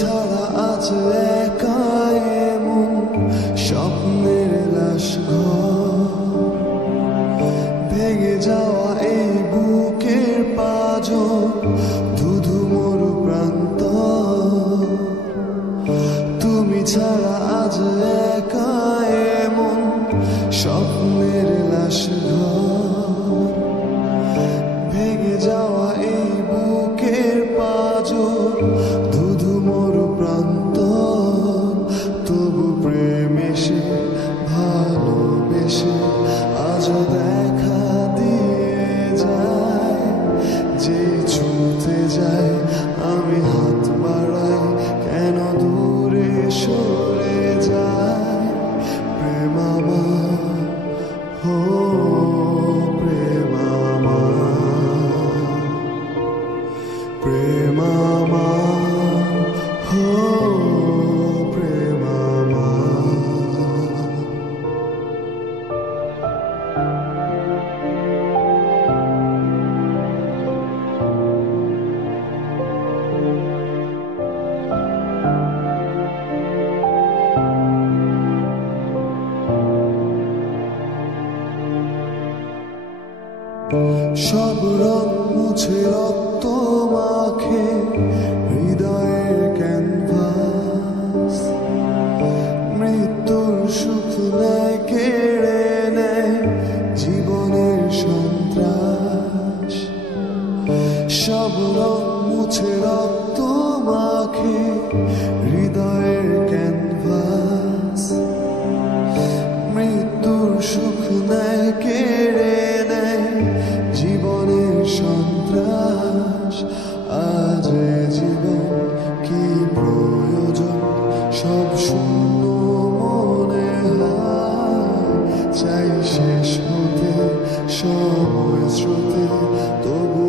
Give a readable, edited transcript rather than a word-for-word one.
ছাড়া আজ একা এমন স্বপ্নের লাশ ঘর, ভেঙে যাওয়া এই বুকের পাঁজর, ধুধু মরু প্রান্ত। তুমি ছাড়া আজ একা এমন স্বপ্নের লাশ ঘর, ভেঙে যাওয়া এই বুকের পাঁজর, ধুধু মরু প্রান্ত। তবু প্রেম এসে ভালোবেসে আজও দেখা দিয়ে যায়। যে ছুঁতে যায় আমি হাত বাড়াই, কেন দূরে সরে যায়। প্রেম আমার, হো প্রেম আমার, প্রেম আমার, হো প্রেম আমার। সব রং মুছে রক্ত মাখে হৃদয়ের ক্যানভাস, মৃত্যুর সুখ নেয় কেড়ে নেয় জীবনের সন্ত্রাস। সব রং মুছে রক্ত মাখে হৃদয়ের ক্যানভাস, মৃত্যুর সুখ নেয় কেড়ে নেয় জীবনের সন্ত্রাস। আজ জীবন কি প্রয়োজন, সব শূন্য মনে হয়। চাই শেষ হতে সময় স্রোতে, তবু